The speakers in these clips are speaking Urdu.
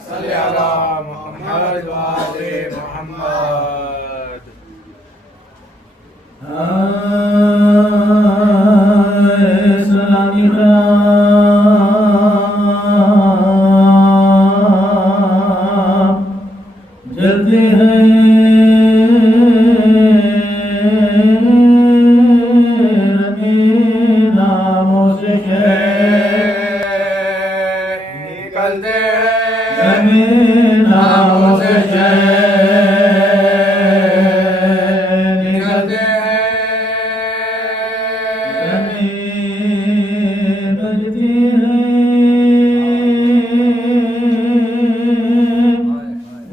صلی علی محمد و آل محمد. سلامی جلتے ہیں ناموں سے نکلتے ناموں سے نکلتے بجتی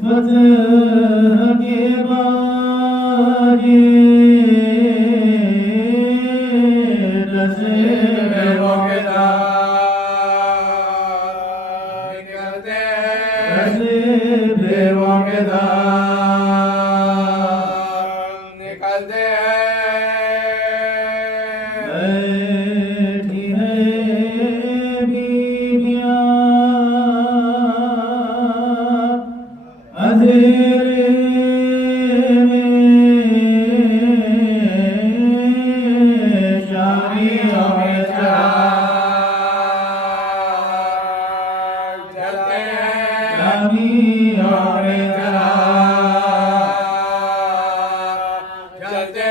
فتح کے باجی بیووں کے دار نکلتے بیووں کے دار نکلتے بیٹھی ہے بیویاں اندھیرے میں شامیوں میں جلتے شامیوں میں جلتے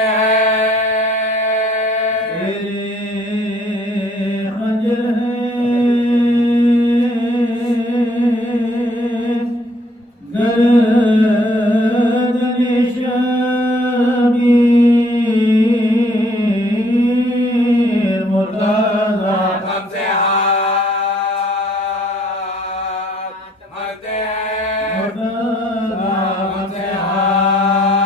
خنجر ہے گردن شبیر مرتضی ہم سے ہاتھ مرتے مرتضی ہم سے ہاتھ مرتے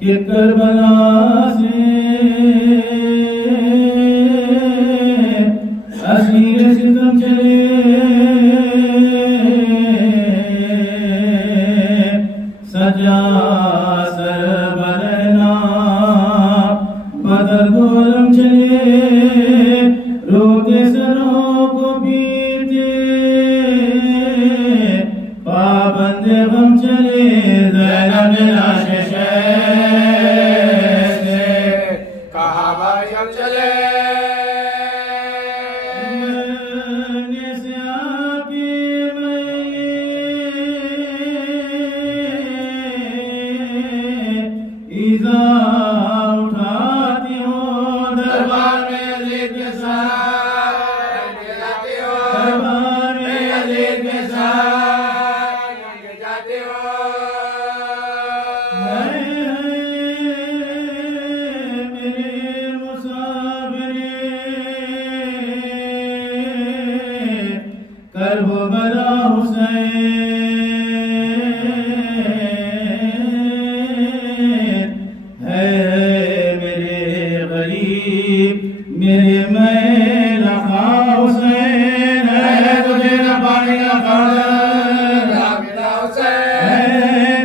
کہ کربلا سے اسیر ستم چلے سجا سر برنا بدر دولم چلے روتے سروں کو پیتے پابند غم چلے زینب لاش کہاں بھائی ہم چلے اٹھاتی ہوں دربار میں یزید کے ساتھ جاتے ہو دربار میں یزید کے ساتھ جاتے ہو میرے مسافر کرب بلا حسین ہے میرے غریب میرے میں رخا حسین ہے تجھے نہ پانی کا فرد میرا حسین ہے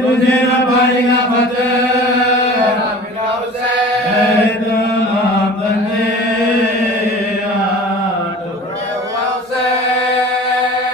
تجھے نہ پانی کا فتح میرا حسین ہے تمام بندے ٹکڑے ہوا حسین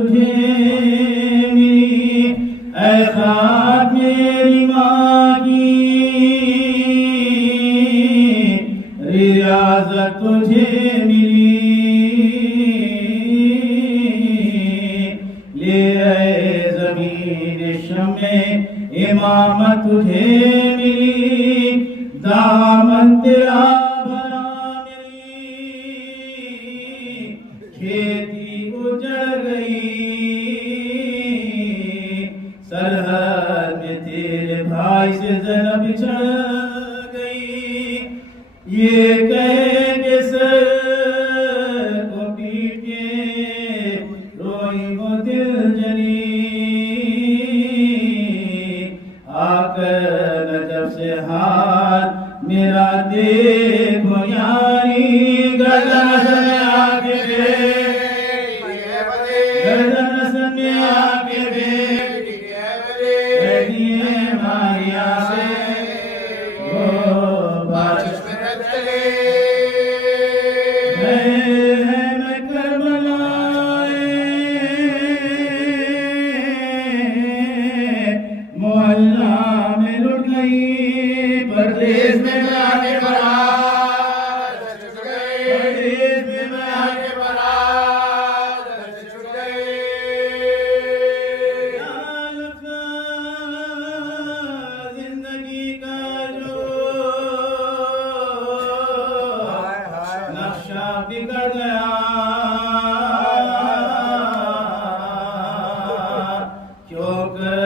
تجھے ملی، اے خاک میری ماں کی ریاضت تجھے ملی، لے اے زمین شمع امامت تجھے ملی، دامن تیرا بھرا ملی، کھیتی اجڑ گئی، سرحد میں تیرے بھائی سے زینب بچھڑ گئی، یہ کہہ کے سر کو پیٹ کے روئی وہ دل جلی، آ کر نجف سے ہاتھ میرا دیکھو یاری، گردن میں آ کے گردن میں آ کے ماریا سے وہ بارش میں کربلائے محلہ میں لٹ گئی، پردیس میں میں آگے بڑھا، پردیس میں میں آگے بڑھا، زندگی کا جو نقشہ بگڑ گیا، کیوں کر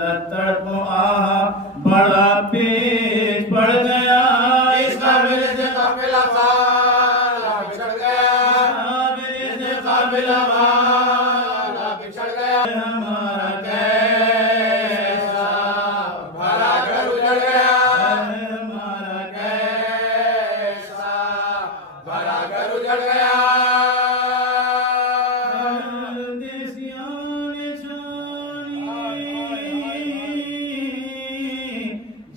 نہ تڑپو آہ بڑا پیش پڑ گیا، اس قابل سے قابلہ والا بچھڑ گیا، قابل سے قابلہ والا بچھڑ گیا، ہمارا کیسا بھلا گھر اجڑ گیا، ہمارا کیسا بھلا گھر اجڑ گیا، دیسیوں نے چھوڑی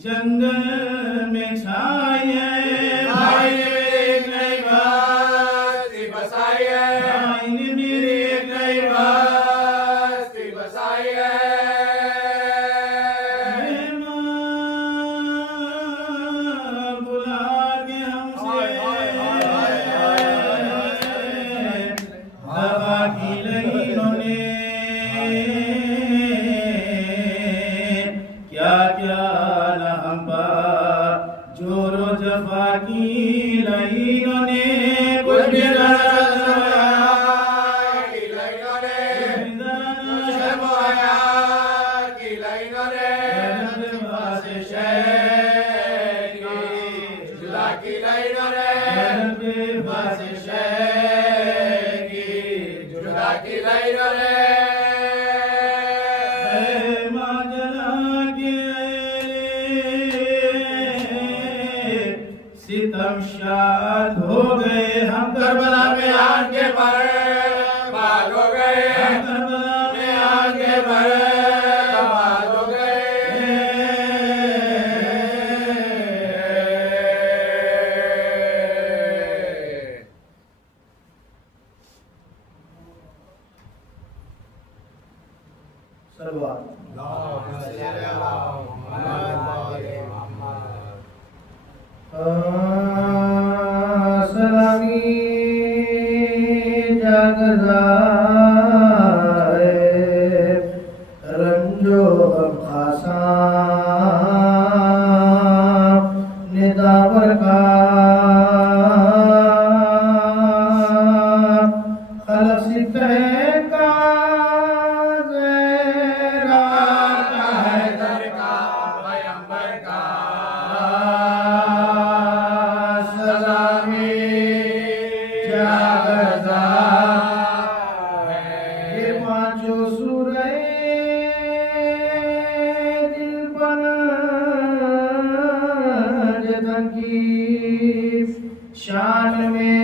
جنگل میں چھائے، بھائی نے میری ایک نئی بستی بسائی ہے، بھائی نے میری ایک نئی بستی بسائی ہے، مہمان بلا کے ہم سے دغا کی لہینوں نے، کیا کیا نہ ہم پر جور و جفا کی لہینوں نے، کچھ بھی نہ کی لہینوں نے، شب و حیا کی لہینوں نے، جذبہ سے شہر کی جدا کی لہینوں نے، جذبہ سے شہر کی جدا کی لہینوں نے، ماں جلا کے ستم شاد ہو گئے، ہم کربلا میں آن کے برباد ہو گئے، ہم کربلا میں آن کے برباد ہو گئے، سلوات سلامی جاگزائے رنجو خاصا نداور کا خلق سکھے کا زیرہ کا حیدر کا پیمبر کا سلامی جاگزائے، یہ پانچوں سورہ دل پر جتن کی شان میں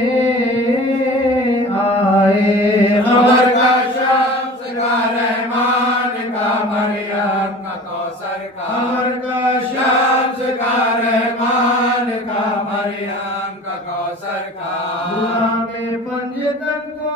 آئے، خبر کا شمس کا رحمان کا مریم کا کوثر کا، خبر کا شمس کا رحمان کا مریم کا کوثر کا، غلام پنجتن کو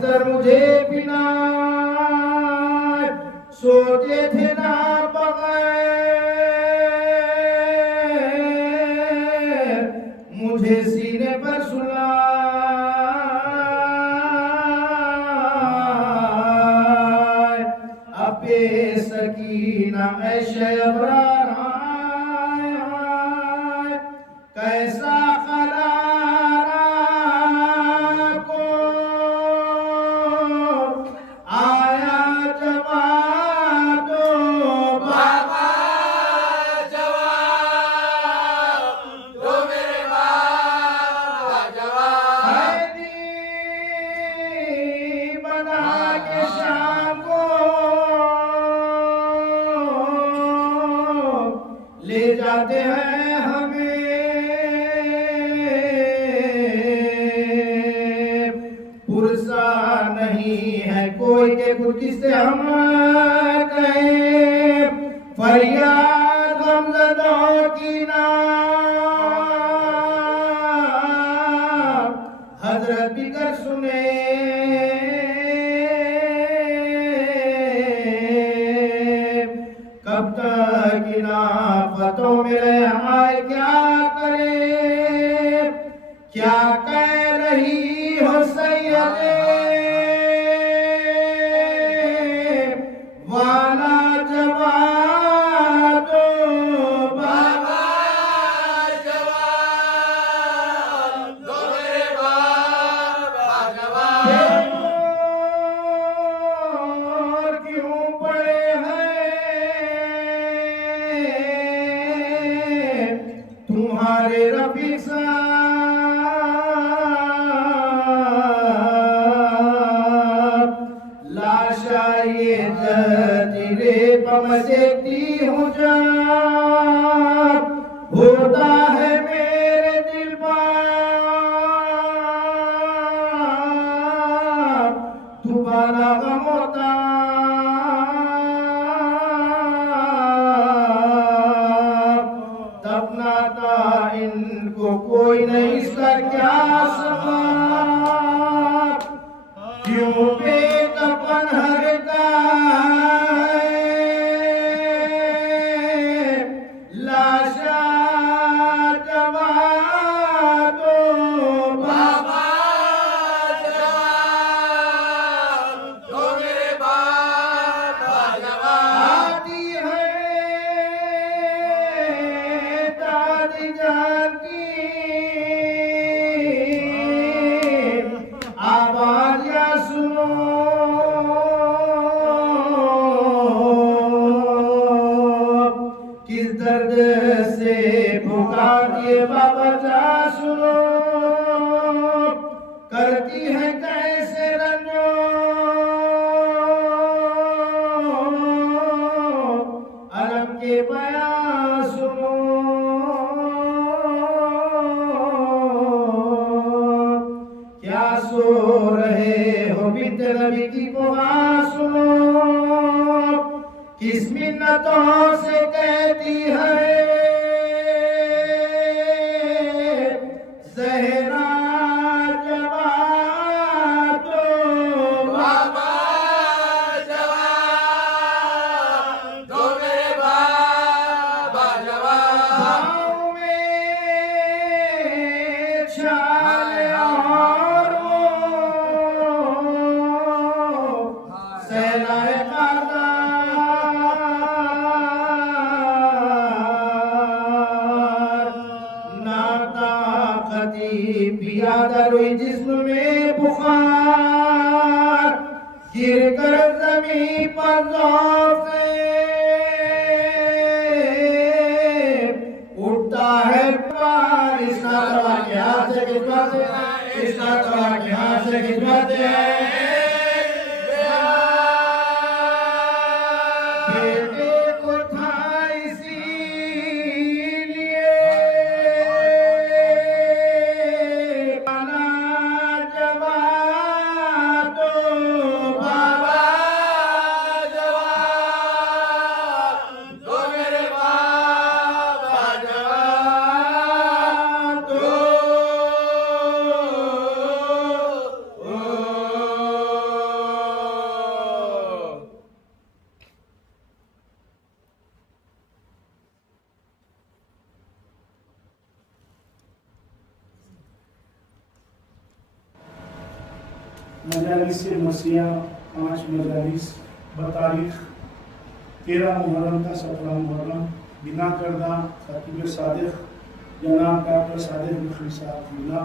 بہتر مجھے بنا سوتے تھے نا بغیر مجھے سینے پر سلا اپے سکینہ اے شبرار کیسا قرار کو آیا جواب دو بابا جواب دو میرے بابا جواب حیدی بنا کے شام کو لے جاتے ہیں ہمیں پرسا نہیں ہے کوئی کہ خود کس سے ہم کہیں فریاد غمزدوں کی نا حضرت بھی کر سنے کب تک فتوں میں رہائے کیا کرے کیا کہہ رہی ہو سیدے والا جواب دو بابا جواب دو میرے بابا جواب اور کیوں پڑے ہیں تمہارے رفیق صاحب لاشا یہ تیرے پم دیکھتی ہوں جب ہوتا ہے میرے دل پر دوبارہ غم ہوتا دفناتا ان کو کوئی نہیں اس کا کیا سبب کیوں بے دفن ہر کا لاشا جواب دو بابا جواب دو میرے بابا جواب آتی ہے دادی جان کی آواز یا سنو کس درد سے پکارتی ہے بابا جا سنو کرتی ہے کیسے رنجو علم کے بیان سنو کیا سو رہے ہو بنت نبی کی بغا سنو کس منتوں سے کہتی ہے زہرا جواب دو بابا جواب دو میرے بابا جواب پاؤں میں چھال اور وہ سیلائے قادر نا طاقتی پیادہ روئی جسم میں بخار گر کر زمین پر ضعف سے اٹھتا ہے پار اس کا توا کے ہاتھ سے کھچواتے ہیں اس کا توا کے ہاتھ سے کھچواتے ہیں بیٹے کو تھا اسی لیے والا جواب دو بابا جواب دو میرے بابا جواب دو مجالس مرثیہ 5 مجالس بتاریخ 13 محرم تا 17 محرم بنا کردہ خطیب صادق جناب ڈاکٹر صادق نقوی صاحب ملا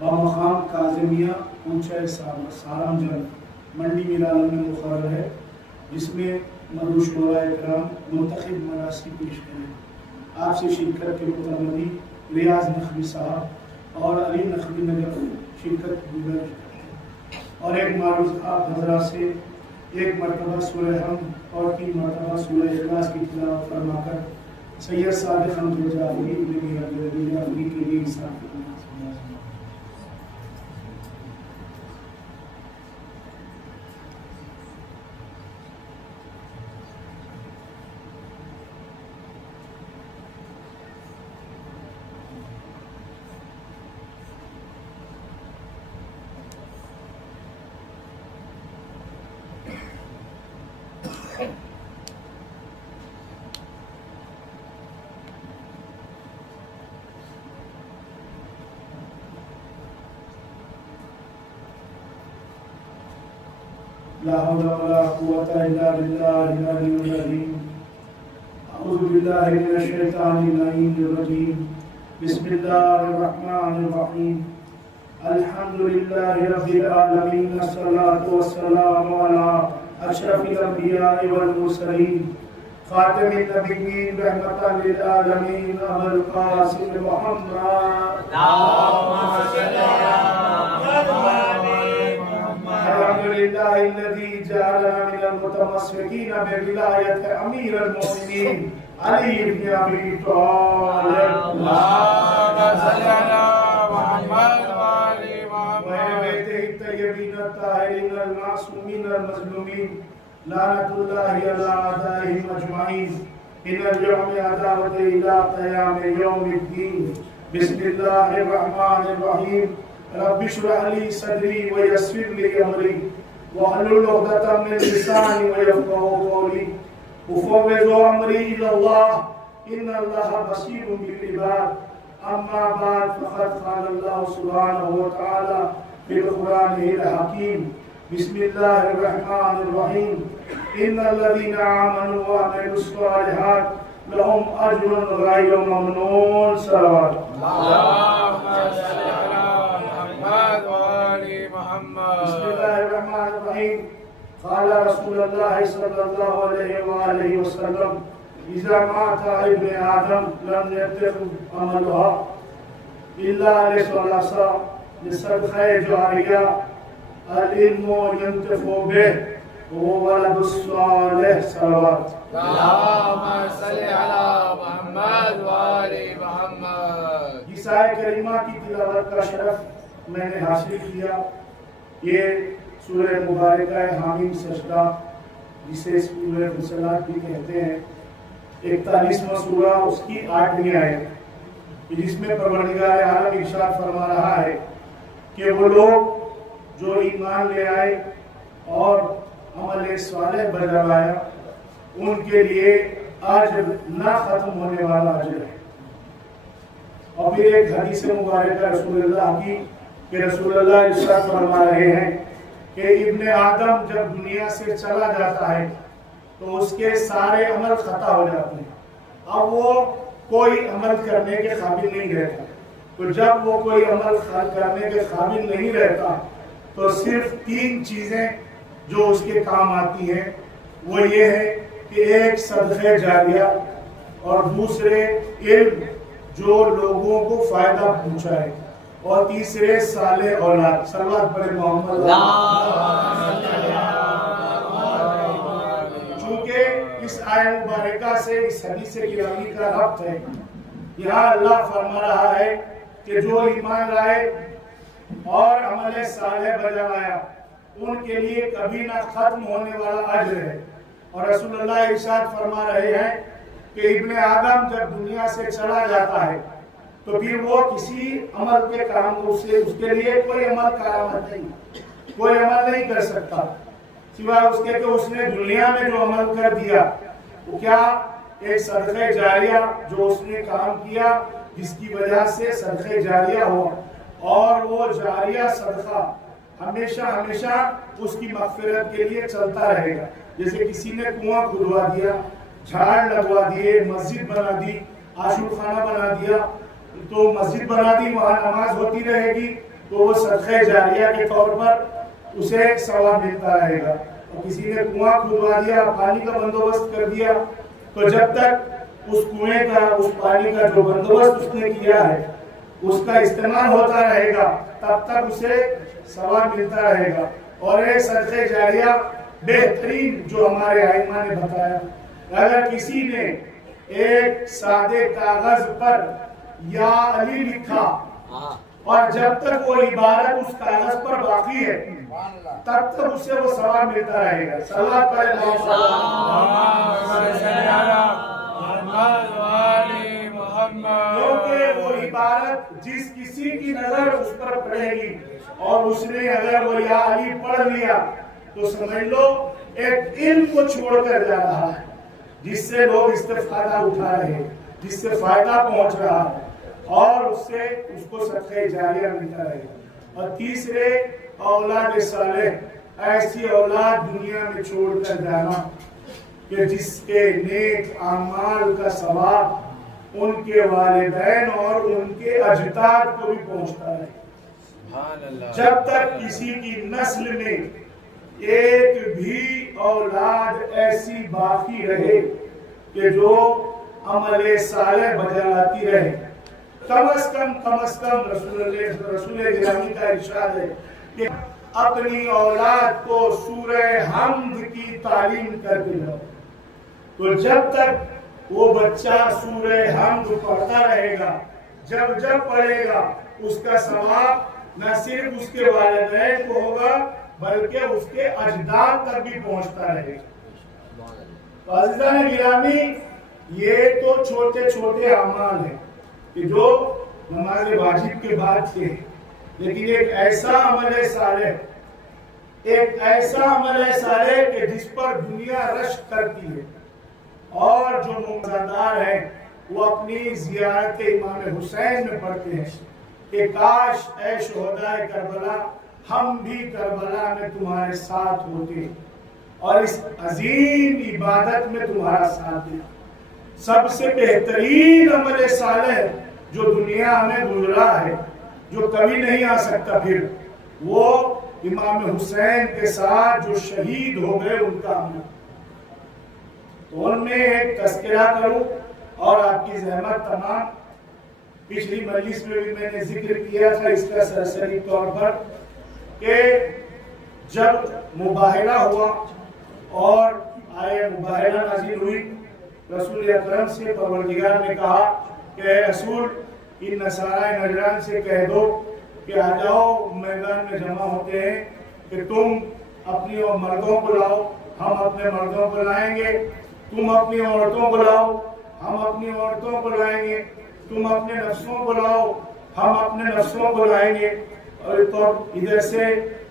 بمقام کاظمیہ کوچہ سارنجن منڈی میرالم میں مقرر ہے، جس میں مدعو شعراء اکرام منتخب مراسی پیش کریں۔ آپ سے شرکت کے متمدی ریاض نقوی صاحب اور علی نقوی نگر شرکت دیگر اور ایک معروف آپ حضرات سے ایک مرتبہ سورہ حمد اور 3 مرتبہ سورہ اخلاص کی تلاوت فرما کر سید صادق حمد جعفری جعفری کے لیے انصاف کرنا۔ لا حول ولا قوة إلا بالله العلي العظيم أعوذ بالله من الشيطان اللعين الرجيم بسم الله الرحمن الرحيم الحمد لله رب العالمين الصلاة والسلام على أشرف الأنبياء والمرسلين خاتم النبيين رحمة للعالمين أبو القاسم محمد اللهم صل على محمد الحمد لله الذي جعلنا من المتمسكين بولاية أمير المؤمنين علي بن أبي طالب اللهم صل على محمد وآل محمد وبيته الطيبين الطاهرين المعصومين المظلومين لعنة الله على أعدائهم أجمعين إن اليوم عداوة إلى قيام يوم الدين بسم الله الرحمن الرحيم رب اشرح لي صدري ويسر لي أمري واحلل عقدة من لساني ويفقهوا قولي أفوض أمري إلى الله إن الله بصير بالعباد أما بعد فقد قال الله سبحانه وتعالى في قرآنه الحكيم بسم الله الرحمن الرحيم إن الذين آمنوا وعملوا الصالحات لهم أجر غير ممنون صلوات اللهم صل على محمد وآل محمد بسم الله الرحمن الرحيم قال رسول الله صلى الله عليه وآله وسلم إذا مات ابن آدم لم يتخذ عملها إلا لثلاثة لصدقة جارية العلم ينتفع به وولد الصالح صلوات اللهم صل على محمد وآل محمد اس آیت کریمہ کی تلاوت کا شرف میں نے حاصل کیا۔ یہ سورہ مبارکہ حامیم سجدہ جسے سورہ فصلات بھی کہتے ہیں، 41واں سورہ، اس کی 8ویں آیت، جس میں پروردگار عالم ارشاد فرما رہا ہے کہ وہ لوگ جو ایمان لے آئے اور عمل صالح بجا لایا ان کے لیے اجر نہ ختم ہونے والا اجر ہے۔ اور پھر ایک حدیث مبارکہ رسول اللہ کی کہ رسول اللہ ارشاد فرما رہے ہیں کہ ابن آدم جب دنیا سے چلا جاتا ہے تو اس کے سارے عمل خطا ہو جاتے ہیں، اب وہ کوئی عمل کرنے کے قابل نہیں رہتا۔ تو جب وہ کوئی عمل کرنے کے قابل نہیں رہتا تو صرف 3 چیزیں جو اس کے کام آتی ہیں وہ یہ ہے کہ ایک صدقہ جاریہ اور دوسرے علم جو لوگوں کو فائدہ پہنچائے اور تیسرے صالح اولاد۔ صلوات پڑھیں محمد۔ چونکہ اس آیت مبارکہ سے اس حدیث گرامی کا ربط ہے، یہاں اللہ فرما رہا ہے کہ جو ایمان لائے اور عمل صالح بجا لایا ان کے لیے کبھی نہ ختم ہونے والا اجر ہے۔ اور رسول اللہ ارشاد فرما رہے ہیں کہ ابن آدم جب دنیا سے چلا جاتا ہے تو پھر وہ کسی عمل کے کام اس کے لیے کوئی عمل کرامت نہیں، کوئی عمل نہیں کر سکتا سوائے اس کے کہ اس نے دنیا میں جو عمل کر دیا وہ کیا؟ ایک صدقہ جاریہ جو اس نے کام کیا جس کی وجہ سے صدقہ جاریہ ہوا، اور وہ جاریہ صدقہ ہمیشہ ہمیشہ اس کی مغفرت کے لیے چلتا رہے گا. جیسے کسی نے کنواں کھدوا دیا, جھاڑ لگوا دیے, مسجد بنا دی, عاشور خانہ بنا دیا, تو مسجد بنا دی, وہاں نماز ہوتی رہے گی, تو وہ صدقہ جاریہ کے طور پر اسے ثواب ملتا رہے گا. اور کسی نے کنواں کھدوا دیا, پانی کا بندوبست کر دیا, تو جب تک اس کنویں کا, اس پانی کا جو بندوبست اس نے کیا ہے اس کا استعمال ہوتا رہے گا, تب تک اسے ثواب ملتا رہے گا. اور ایک صدقہ جاریہ بہترین جو ہمارے ائمہ نے بتایا, اگر کسی نے ایک سادے کاغذ پر یا علی لکھا اور جب تک وہ عبارت اس کاغذ پر باقی ہے تب تک اسے وہ ثواب ملتا رہے گا. ثواب پڑھے کیونکہ وہ عبارت جس کسی کی نظر اس پر پڑے گی اور اس نے اگر وہ یا علی پڑھ لیا تو سمجھ لو ایک علم کو چھوڑ کر جا رہا ہے جس سے لوگ استفادہ اٹھا رہے ہیں, جس سے فائدہ پہنچ رہا ہے, اور اس سے اس کو صدقہ جاریہ ملتا رہے گا. اور تیسرے, اولاد صالح, ایسی اولاد دنیا میں چھوڑ کر جانا کہ جس کے نیک اعمال کا ثواب ان کے والدین اور ان کے اجداد کو بھی پہنچتا رہے. جب تک کسی کی نسل میں ایک بھی اولاد ایسی باقی رہے کہ جو عمل صالح بجاتی رہے, کم از کم رسول گرامی کا ارشاد ہے کہ اپنی اولاد کو سورہ حمد کی تعلیم کر کے جاؤ. تو جب تک وہ بچہ سورہ حمد پڑھتا رہے گا, جب پڑھے گا, اس کا ثواب نہ صرف اس کے والدین کو ہوگا بلکہ اس کے اجداد تک بھی پہنچتا رہے گا. عزیزان گرامی, یہ تو چھوٹے چھوٹے اعمال ہیں کہ جو نماز واجب کے بعد کے ہیں, لیکن ایک ایسا عمل صالح کہ جس پر دنیا رشک کرتی ہے, اور جو ممتازدار ہیں وہ اپنی زیارت امام حسین میں پڑھتے ہیں کہ کاش اے شہدائے کربلا ہم بھی کربلا میں تمہارے ساتھ ہوتے اور اس عظیم عبادت میں تمہارا ساتھ دیا. سب سے بہترین عمل صالح جو دنیا میں گزرا ہے, جو کبھی نہیں آ سکتا پھر, وہ امام حسین کے ساتھ جو شہید ہو گئے ان کا عمل. تو ان میں ایک تذکرہ کروں, اور آپ کی زحمت تمام, پچھلی مجلس میں بھی میں نے ذکر کیا تھا اس کا سرسری طور پر, کہ جب مباہلہ ہوا اور آیہ مباہلہ نازل ہوئی, رسول اکرم سے پروردگار نے کہا کہ اے رسول ان نصارہ نجران سے کہہ دو کہ آ جاؤ, میدان میں جمع ہوتے ہیں, کہ تم اپنی مردوں کو لاؤ, ہم اپنے مردوں کو لائیں گے, تم اپنی عورتوں کو لاؤ, ہم اپنی عورتوں کو لائیں گے, تم اپنے نفسوں کو لاؤ, ہم اپنے نفسوں کو لائیں گے. اور تو ادھر سے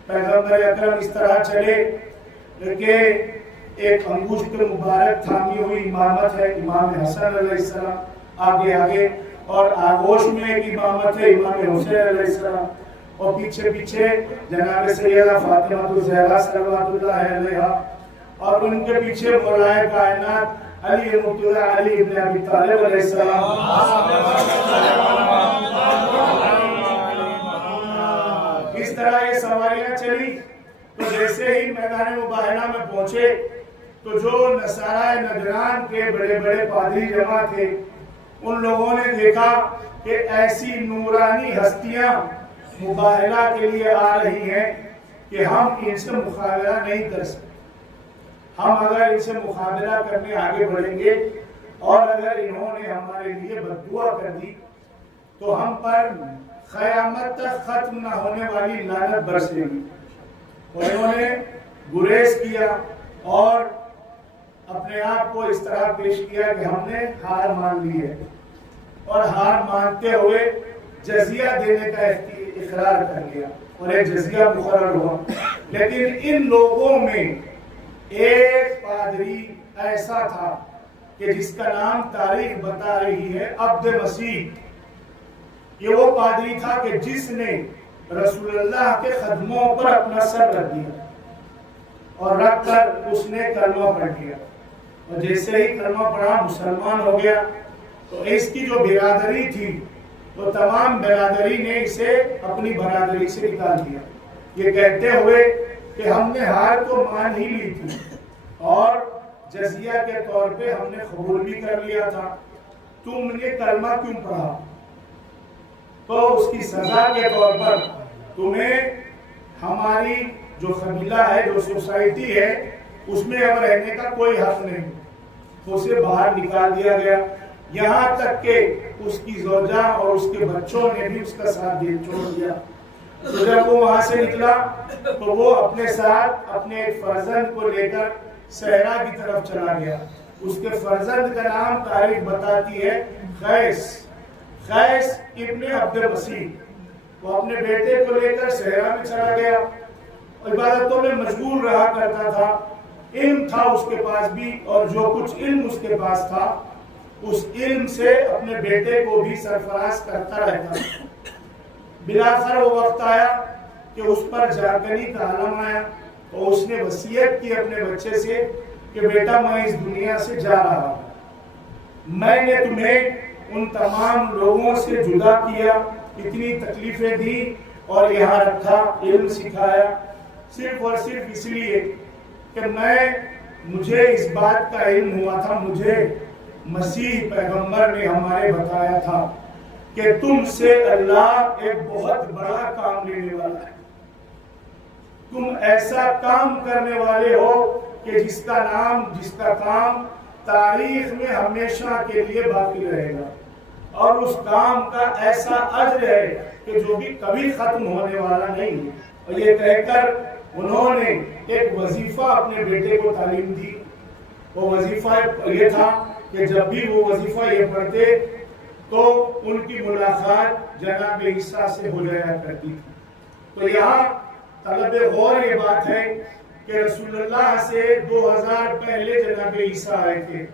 پیغمبر اکرم اس طرح چلے کہ ایک انگشت مبارک تھامی ہوئی امامت ہے امام حسن علیہ السلام, آگے, اور آغوش میں ایک امامت ہے امام حسین علیہ السلام, اور پیچھے جناب سیدہ فاطمہ الزہرا صلوات اللہ علیہا, اور ان کے پیچھے مولا کائنات علی مرتضی علی ابن ابی طالب علیہ السلام. اس طرح یہ سواریاں چلی. تو جیسے ہی میدان مباہلہ میں پہنچے تو جو نصارہ نجران کے بڑے بڑے پادری جمع تھے, ان لوگوں نے دیکھا کہ ایسی نورانی ہستیاں مباہلہ کے لیے آ رہی ہیں کہ ہم ان سے مقابلہ نہیں کر سکتے. ہم اگر ان سے مقابلہ کرنے آگے بڑھیں گے اور اگر انہوں نے ہمارے لیے بددعا کر دی تو ہم پر قیامت تک ختم نہ ہونے والی لعنت برسے گی. اور انہوں نے گریز کیا اور اپنے آپ کو اس طرح پیش کیا کہ ہم نے ہار مان لی ہے, اور ہار مانتے ہوئے جزیہ دینے کا اقرار کر لیا اور ایک جزیہ مقرر ہوا. لیکن ان لوگوں میں ایک پادری ایسا تھا کہ جس کا نام تاریخ بتا رہی ہے عبد مسیح. یہ وہ پادری تھا کہ جس نے رسول اللہ کے قدموں پر اپنا سر رکھ دیا اور رکھ کر اس نے کلمہ پڑھ دیا، اور جیسے ہی کلمہ پڑھا مسلمان ہو گیا، تو اس کی جو برادری تھی وہ تمام برادری نے اسے اپنی برادری سے نکال دیا، یہ کہتے ہوئے کہ ہم نے ہار تو مان ہی لی تھی اور جزیہ کے طور پہ ہم نے قبول بھی کر لیا تھا، تم نے کلمہ کیوں پڑھا؟ تو اس کی سزا کے طور پر تمہیں ہماری جو قبیلہ ہے، جو سوسائٹی ہے، اس میں اب رہنے کا کوئی حق نہیں، اسے باہر نکال دیا گیا، یہاں تک کہ اس کی زوجہ اور اس کے بچوں نے بھی اس کا ساتھ چھوڑ دیا۔ تو جب وہ وہاں سے نکلا تو وہ اپنے ساتھ اپنے ایک فرزند کو لے کر صحرا کی طرف چلا گیا، اس کے فرزند کا نام تاریخ بتاتی ہے خیس ابن عبد المسیح، وہ اپنے بیٹے کو لے کر صحرا میں چلا گیا، عبادتوں میں مشغول رہا کرتا تھا، علم تھا اس کے پاس بھی، اور جو کچھ علم اس کے پاس تھا اس علم سے اپنے بیٹے کو بھی سرفراز کرتا رہتا۔ بلاخر وہ وقت آیا کہ اس پر جاگنی کا عالم آیا، اور اس نے وصیت کی اپنے بچے سے کہ بیٹا میں اس دنیا سے جا رہا ہوں، میں نے تمہیں ان تمام لوگوں سے جدا کیا، اتنی تکلیفیں دی اور یہاں رکھا، علم سکھایا، صرف اور صرف اس لیے کہ مجھے اس بات کا علم ہوا تھا، مجھے مسیح پیغمبر نے ہمارے بتایا تھا کہ تم سے اللہ ایک بہت بڑا کام لینے والا ہے، تم ایسا کام کرنے والے ہو کہ جس کا کام تاریخ میں ہمیشہ کے لیے باقی رہے گا، اور اس کام کا ایسا اجر ہے کہ جو بھی کبھی ختم ہونے والا نہیں۔ اور یہ کہہ کر انہوں نے ایک وظیفہ اپنے بیٹے کو تعلیم دی، وہ وظیفہ یہ تھا کہ جب بھی وہ وظیفہ یہ پڑھتے تو ان کی ملاقات جناب عیسیٰ سے ہو جایا کرتی تھی۔ تو یہاں طلب غور یہ بات ہے کہ رسول اللہ سے 2000 پہلے جناب عیسیٰ آئے تھے،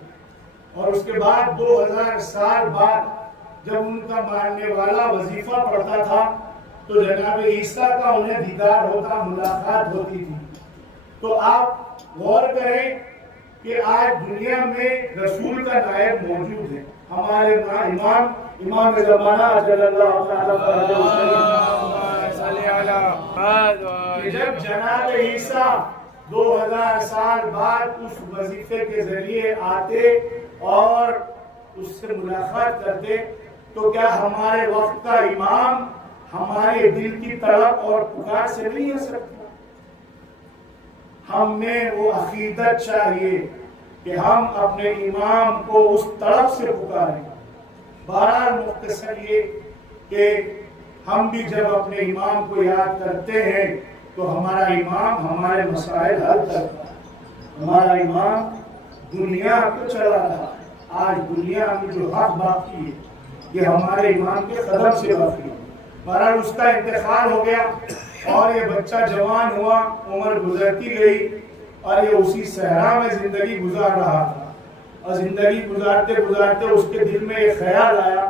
اور اس کے بعد 2000 سال بعد جب ان کا ماننے والا وظیفہ پڑھتا تھا تو جناب عیسیٰ کا انہیں دیدار ہوتا، ملاقات ہوتی تھی۔ تو آپ غور کریں کہ آج دنیا میں رسول کا نائب موجود ہے، ہمارے امام زمانہ جل اللہ تعالیٰ کہ جب جناب عیسیٰ 2000 سال بعد اس وظیفے کے ذریعے آتے اور اس سے ملاقات کرتے، تو کیا ہمارے وقت کا امام ہمارے دل کی طرف اور پکار سے نہیں ہو سکتا؟ ہمیں وہ عقیدت چاہیے کہ ہم اپنے امام کو اس طرف سے پکاریں۔ بہرحال مختصر یہ کہ ہم بھی جب اپنے امام کو یاد کرتے ہیں تو ہمارا امام ہمارے مسائل حل کرتا ہے، ہمارا امام دنیا کو چلا رہا ہے، آج دنیا میں جو حق باقی ہے یہ ہمارے امام کے قدم سے باقی ہے۔ بہرحال اس کا انتقال ہو گیا اور یہ بچہ جوان ہوا، عمر گزرتی گئی، اور یہ اسی صحرا میں زندگی گزار رہا تھا، اور زندگی گزارتے گزارتے اس کے دل میں یہ خیال آیا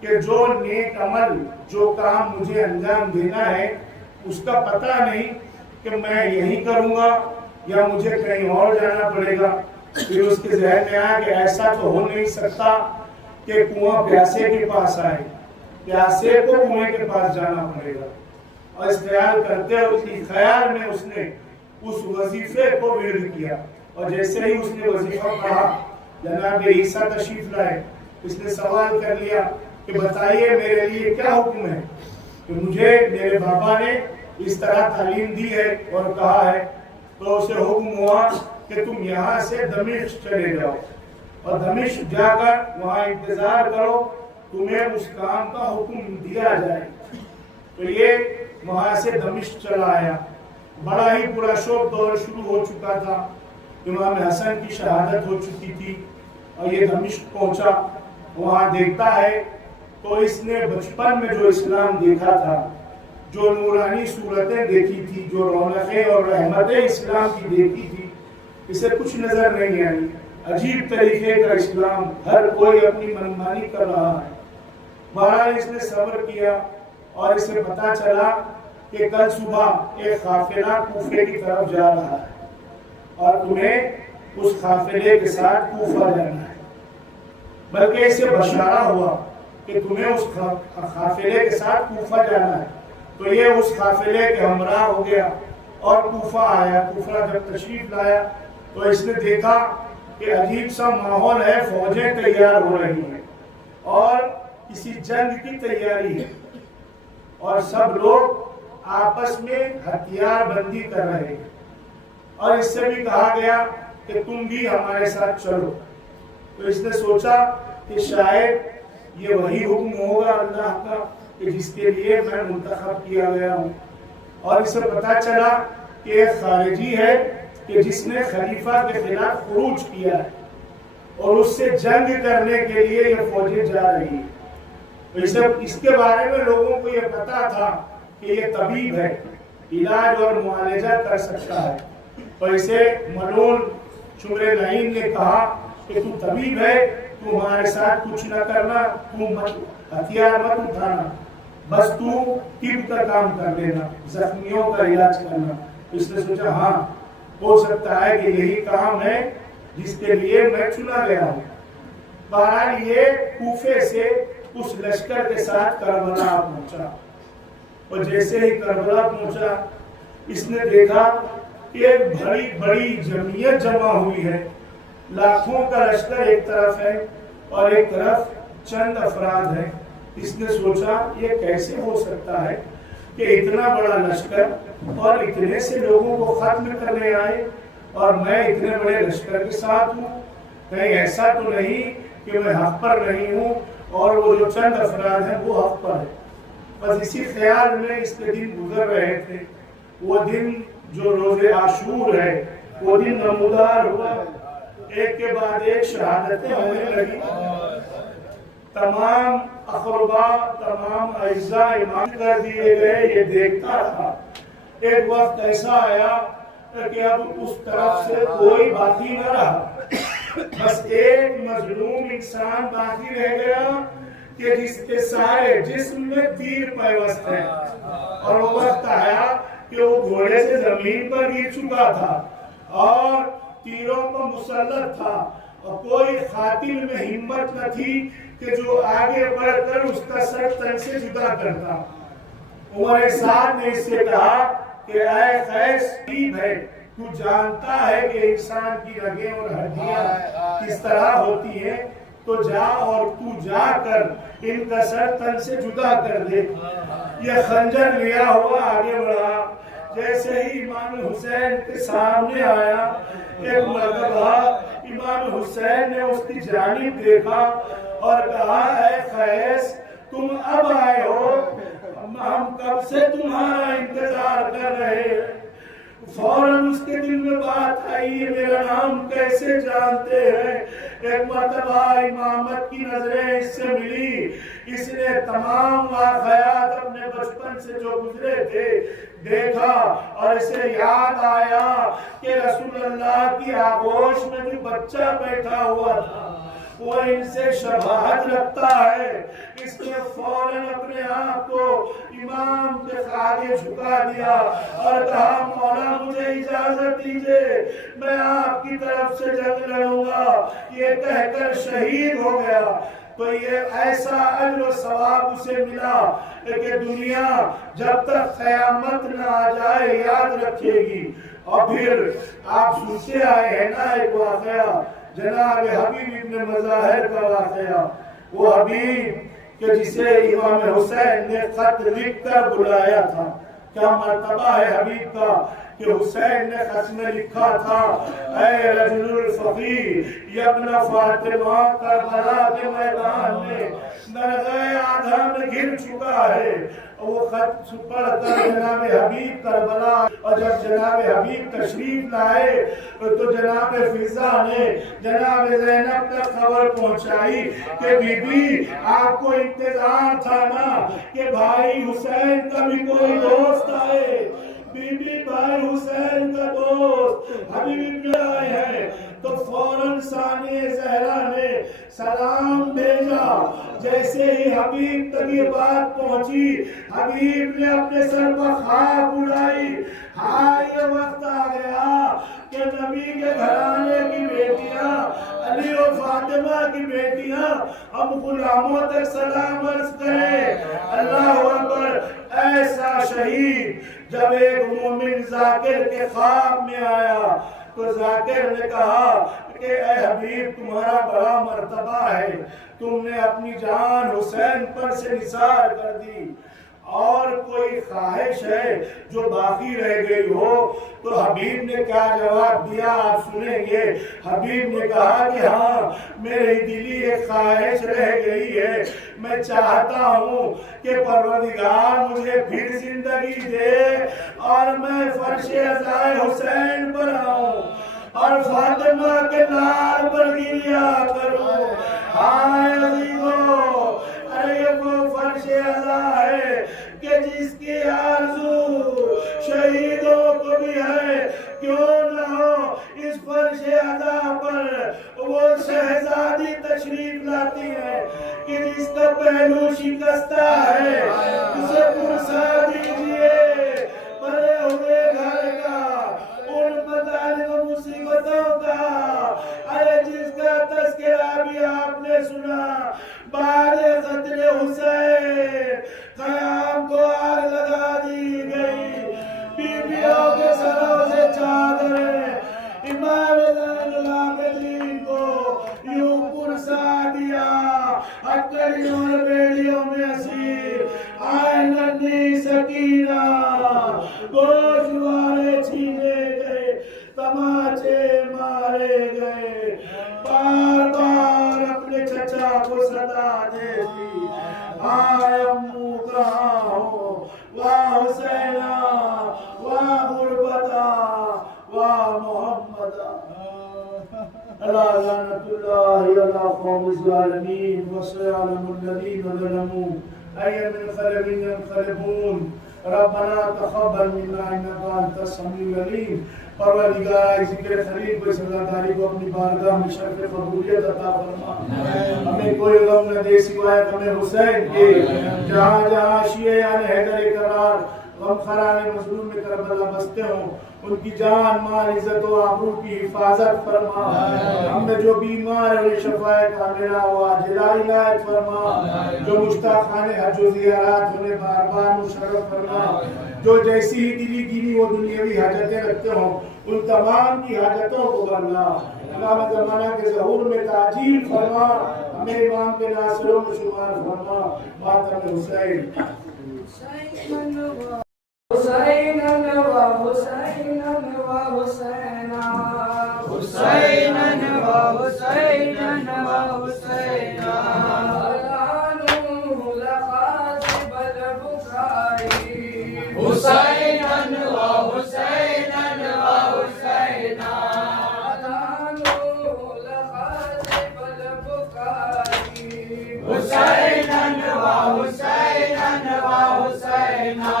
کہ جو نیک عمل، جو کام مجھے انجام دینا ہے اس کا پتہ نہیں کہ میں یہی کروں گا یا مجھے کہیں اور جانا پڑے گا۔ پھر اس کے ذہن میں آیا کہ ایسا تو ہو نہیں سکتا کہ کنواں پیاسے کے پاس آئے، پیاسے کو کنویں کے پاس جانا پڑے گا، اور اس خیال کرتے ہوئے اسی خیال میں اس نے اس وظیفے کو ورد کیا، اور جیسے ہی اس نے وظیفہ پڑھا جناب عیسیٰ تشریف لائے، اس نے سوال کر لیا کہ بتائیے میرے لیے کیا حکم ہے، کہ مجھے میرے بابا نے اس طرح تعلیم دی ہے اور کہا ہے۔ تو اسے حکم ہوا کہ تم یہاں سے دمشق چلے جاؤ اور دمشق جا کر وہاں انتظار کرو، تمہیں اس کام کا حکم دیا جائے۔ تو یہ وہاں سے دمشق چلا آیا، بڑا ہی پورا شوق دور شروع ہو چکا تھا، امام حسن کی شہادت ہو چکی تھی، اور یہ دمشق پہنچا، وہاں دیکھتا ہے تو اس نے بچپن میں جو اسلام دیکھا تھا، جو نورانی صورتیں دیکھی تھی، جو رونقیں اور رحمتیں اسلام کی دیکھی تھی، اسے کچھ نظر نہیں آئی۔ عجیب طریقے کا اسلام، ہر کوئی اپنی منمانی کر رہا ہے۔ بہرحال اس نے صبر کیا اور اسے پتا چلا کہ کل صبح ایک قافلہ کوفے کی طرف جا رہا ہے اور تمہیں اس قافلے کے ساتھ کوفہ جانا ہے، بلکہ اسے بشارہ ہوا کہ تمہیں اس قافلے کے ساتھ کوفہ جانا ہے۔ تو یہ اس قافلے کے ہمراہ ہو گیا اور کوفہ آیا۔ کوفہ جب تشریف لایا تو اس نے دیکھا کہ عجیب سا ماحول ہے، فوجیں تیار ہو رہی ہیں اور کسی جنگ کی تیاری ہے، اور سب لوگ آپس میں ہتھیار بندی کر رہے ہیں، اور اس سے بھی کہا گیا کہ تم بھی ہمارے ساتھ چلو۔ تو اس نے سوچا کہ شاید یہ وہی حکم ہوگا اللہ کا کہ جس کے لیے میں منتخب کیا گیا ہوں، اور اسے پتا چلا کہ ایک خارجی ہے کہ جس نے خلیفہ کے خلاف خروج کیا ہے اور اس سے جنگ کرنے کے لیے یہ فوجیں جا رہی ہیں۔ اس کے بارے میں لوگوں کو یہ پتا تھا کہ یہ طبیب ہے، علاج اور معالجہ کر سکتا ہے، اور اسے ملون شمر لعین نے کہا کہ تو طبیب ہے، تو ہمارے ساتھ کچھ نہ کرنا، تو ہتھیار مت اٹھانا، بس تو طب کا کام کر لینا، زخمیوں کا علاج کرنا۔ اس نے سوچا ہاں ہو سکتا ہے کہ یہی کام ہے جس کے لیے میں چنا گیا ہوں۔ بہرحال یہ کوفے سے اس لشکر کے ساتھ کربلا پہنچا، اور جیسے ہی کربلا پہنچا اس نے دیکھا کہ ایک بڑی جمعیت جمع ہوئی ہے، لاکھوں کا لشکر ایک طرف ہے اور ایک طرف چند افراد ہیں۔ اس نے سوچا یہ کیسے ہو سکتا ہے کہ اتنا بڑا لشکر اور اتنے سے لوگوں کو ختم کرنے آئے اور میں اتنے بڑے لشکر کے ساتھ ہوں، کہیں ایسا تو نہیں کہ میں حق پر نہیں ہوں اور وہ جو چند افراد ہیں وہ حق پر ہیں۔ بس اسی خیال میں اس کے دن گزر رہے تھے۔ وہ دن جو روز عاشور ہے وہ دن نمودار ہوا، ایک کے بعد ایک شہادتیں ہونے لگی، تمام اقربا تمام اعزاء امام کر دیے گئے۔ یہ دیکھتا تھا ایک وقت ایسا آیا کہ اب اس طرف سے کوئی باقی نہ رہا، بس ایک مظلوم انسان باقی رہ گیا کہ جس کے سارے جسم میں تیر پیوست ہیں، اور وہ وقت آیا کہ وہ گھوڑے سے زمین پر گر چکا تھا اور تیروں کو مسلط تھا، اور کوئی قاتل میں ہمت نہ تھی کہ جو آگے بڑھ کر اس کا سر تن سے جدا کرتا۔ عمر سعد نے اس سے کہا کہ اے قیس، طبیب ہے، تو جانتا ہے کہ انسان کی رگیں اور ہڈیاں کس طرح ہوتی ہیں، تو جا اور تو جا کر ان کا سر تن سے جدا کر دے۔ یہ خنجر لیا ہوا آگے بڑھا، جیسے ہی امام حسین کے سامنے آیا، ایک مرتبہ امام حسین نے اس کی جانب دیکھا اور کہا اے قیس، تم اب آئے ہو، ہم کب سے تمہارا انتظار کر رہے ہیں۔ فوراً اس کے دل میں بات آئی، میرا نام کیسے جانتے ہیں؟ ایک مرتبہ امامت کی نظریں اس سے ملی، اس نے تمام واقعات اپنے بچپن سے جو گزرے تھے دیکھا، اور اسے یاد آیا کہ رسول اللہ کی آغوش میں جو بچہ بیٹھا ہوا تھا وہ ان سے شباہت رکھتا ہے۔ اس نے فوراً اپنے آپ کو امام کے آگے جھکا دیا اور کہا مولا مجھے اجازت دیجئے، میں آپ کی طرف سے جنگ لڑوں گا۔ یہ کہہ کر شہید ہو گیا۔ تو یہ ایسا اجر و ثواب اسے ملا کہ دنیا جب تک قیامت نہ آ جائے یاد رکھے گی۔ اور پھر آپ سنتے آئے ہیں نا ایک واقعہ جناب حبیب ابن مظاہر کا واقعہ، وہ حبیب کہ جسے امام حسین نے خط لکھ کر بلایا تھا۔ کیا مرتبہ ہے حبیب کا کہ حسین نے خط میں لکھا تھا اے رجل الفقیر یا ابن فاطمہ، کربلا کے میدان میں درگاہ آدھا میں گر چکا ہے۔ وہ خط پڑھ کر جناب حبیب کربلا، اور جب جناب حبیب تشریف لائے تو جناب فضا نے جناب زینب تک خبر پہنچائی کہ بی بی آپ کو انتظار تھا نا کہ بھائی حسین کا بھی کوئی دوست آئے۔ بی بی بھائی حسین کا دوست حبیب ابن آئے ہیں۔ تو فوراً ثانی زہرا نے سلام بھیجا. جیسے ہی حبیب تک یہ بات پہنچی حبیب نے اپنے سر پر خاک اڑائی. ہاں یہ وقت آ گیا کہ نبی کے گھرانے کی بیٹیاں علی و فاطمہ کی بیٹیاں اب غلاموں تک سلام عرض کریں. اللہ اکبر. ایسا شہید جب ایک مومن ذاکر کے خواب میں آیا تو ذاکر نے کہا کہ اے حبیب تمہارا بڑا مرتبہ ہے, تم نے اپنی جان حسین پر سے نثار کر دی, اور کوئی خواہش ہے جو باقی رہ گئی ہو؟ تو حبیب نے کیا جواب دیا آپ سنیں گے. حبیب نے کہا کہ ہاں میری دلی ایک خواہش رہ گئی ہے, میں چاہتا ہوں کہ پروردگار مجھے پھر زندگی دے اور میں فرش عزائے حسین پر آؤں اور فاطمہ کے لال پر گریا کروں. ہائے عزیزو, ارے وہ فرش عزا ہے کہ جس کی آرزو شہیدوں کو بھی ہے. کیوں نہ ہو اس فرش عزا پر وہ شہزادی تشریف لاتی ہے کہ جس کا پہلو شکستہ ہے, اسے پرسا دیجئے بھرے ہوئے گھر کا ان مظالم و مصیبتوں کا. ارے جس کا تذکرہ بھی آپ نے سنا بعد قتل حسین قیام کو آگ لگا دی گئی, بیویوں کے سروں سے چادریں امام زین العابدین کو یوں پرسا دیا. ہتھکڑیوں اور بیڑیوں میں اسیر آئے ننھی سکینہ, گوشت والے چھینے گئے, تماچے مارے گئے, بار بار اپنے چچا کو صدا دیتی, آئے امو کہاں ہو, واہ حسینہ, واہ غربتہ, واہ محمدہ. اللہ لعنت اللہ علی قوم الظالمین وسيعلم الذين ظلموا أي منقلب ينقلبون. ربنا تقبل منا انك انت السميع العليم. پروردگار ذکر خلیل کو سزاداری کو اپنی بارگاہ میں شرف قبولیت عطا فرما. ہمیں کوئی غم نہ دے سوائے غم حسین کے. جہاں جہاں شیعہ حیدر کرار غم خرانے مظلوم میں کربلا بستے ہوں ان کی جان مال عزت و آبرو کی حفاظت فرما. ہم میں جو بیمار ہے شفاء کاملہ و عاجلہ عنایت فرما. جو مشتاقان حج و زیارات انہیں بار بار مشرف فرما. جو جیسی ہی دلی گیری و دنیاوی حاجتیں رکھتے ہوں ان تمام کی حاجتوں کو بھرنا. امام زمانہ کے ظہور میں تعجیل فرما. ہمیں امام کے ناصروں میں شمار فرما. ماتم حسین. حسیناً و حسیناً و حسیناً, حسیناً و حسیناً و حسیناً, علانو لخاطب البکائی. حسیناً و حسیناً و حسیناً, علانو لخاطب البکائی. حسیناً و حسیناً و حسیناً,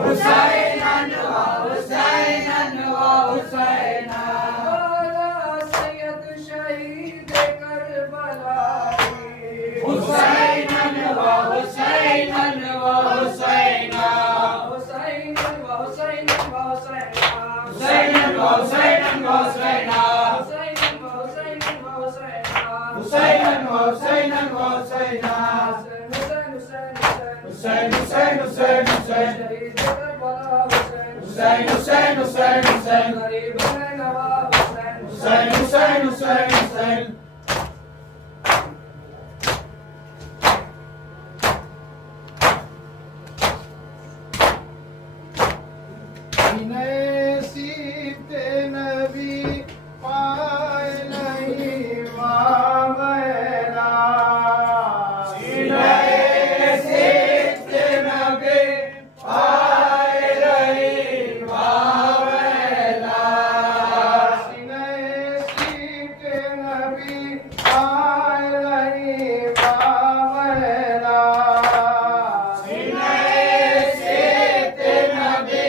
حسیناً و حسیناً و حسیناً, مولا سید شہید کربلائی. حسیناً و حسیناً و حسیناً, حسیناً و حسیناً و حسیناً, حسیناً و حسیناً و حسیناً, حسیناً و حسیناً و حسیناً, حسیناً و حسیناً و حسیناً, حسین حسین حسین حسین, شہید کربلا حسین, حسین حسین حسین, غریب ہے نواب حسین, حسین حسین حسین. نصیب نبی پائے نہیں وغیرہ, نصیب نبی پائے نہیں وغیرہ, نصیب نبی پائے نہیں وغیرہ, نصیب نبی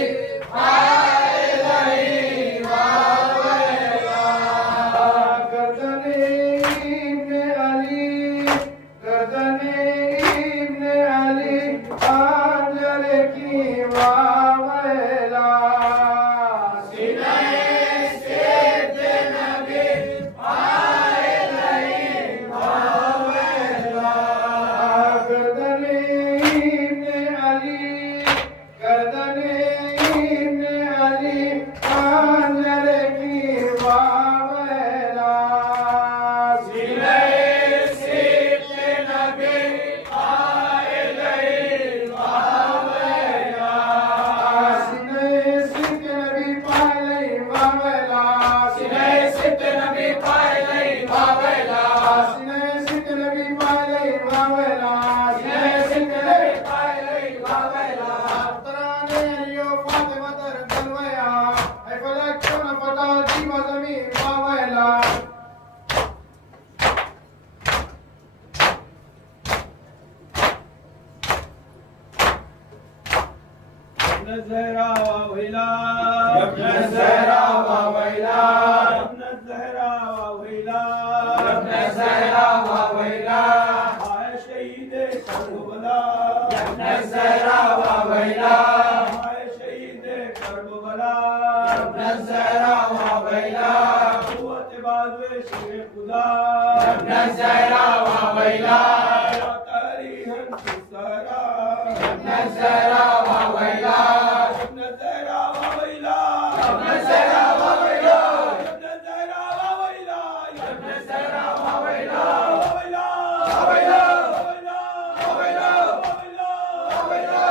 ابن الزهراء وويلا ابن الزهراء وويلا ابن الزهراء وويلا ابن الزهراء وويلا آئے شہید کربلا ابن الزهراء وويلا آئے شہید کربلا ابن الزهراء وويلا قوت بازو شیر خدا ابن الزهراء وويلا یا تاریخ سارا ابن الزهراء وويلا ابن الزهراء وويلا ابن الزهراء وويلا ابن الزهراء وويلا ابن الزهراء وويلا وويلا وويلا وويلا وويلا وويلا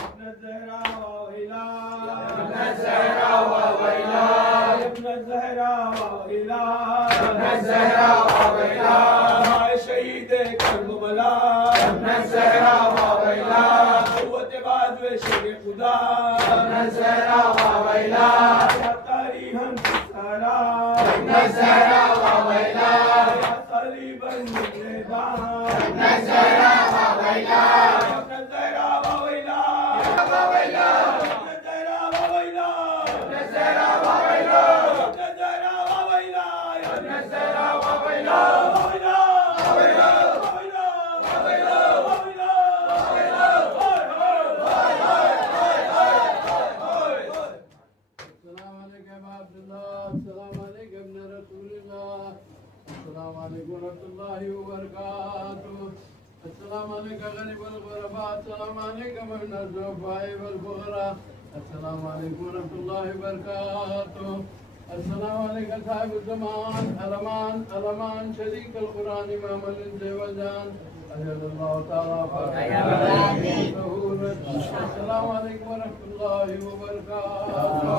ابن الزهراء وويلا ابن الزهراء وويلا ابن الزهراء وويلا ابن الزهراء وويلا آئے شہید کربلا ابن الزهراء وويلا قوت بازو شیر خدا ابن الزهراء وويلا یا تاریخ سارا ابن الزهراء وويلا یا صلیباً نگہبان ابن الزهراء وويلا ابن الزهراء وويلا وويلا ابن الزهراء وويلا ابن الزهراء وويلا ابن الزهراء وويلا ابن الزهراء وويلا وويلا وويلا وويلا وويلا وويلا السلام عليكم يا عبد الله، السلام عليكم ابن رسول الله، السلام عليكم ورحمة الله وبركاته، السلام عليكم غريب الغرباء، السلام عليكم ابن الضعفاء والفقراء، السلام عليكم ورحمة الله وبركاته، السلام عليكم صاحب الزمان الأمان شريك القرآن إمام الإنس والجان أجل الله تعالى السلام عليكم ورحمة الله وبركاته.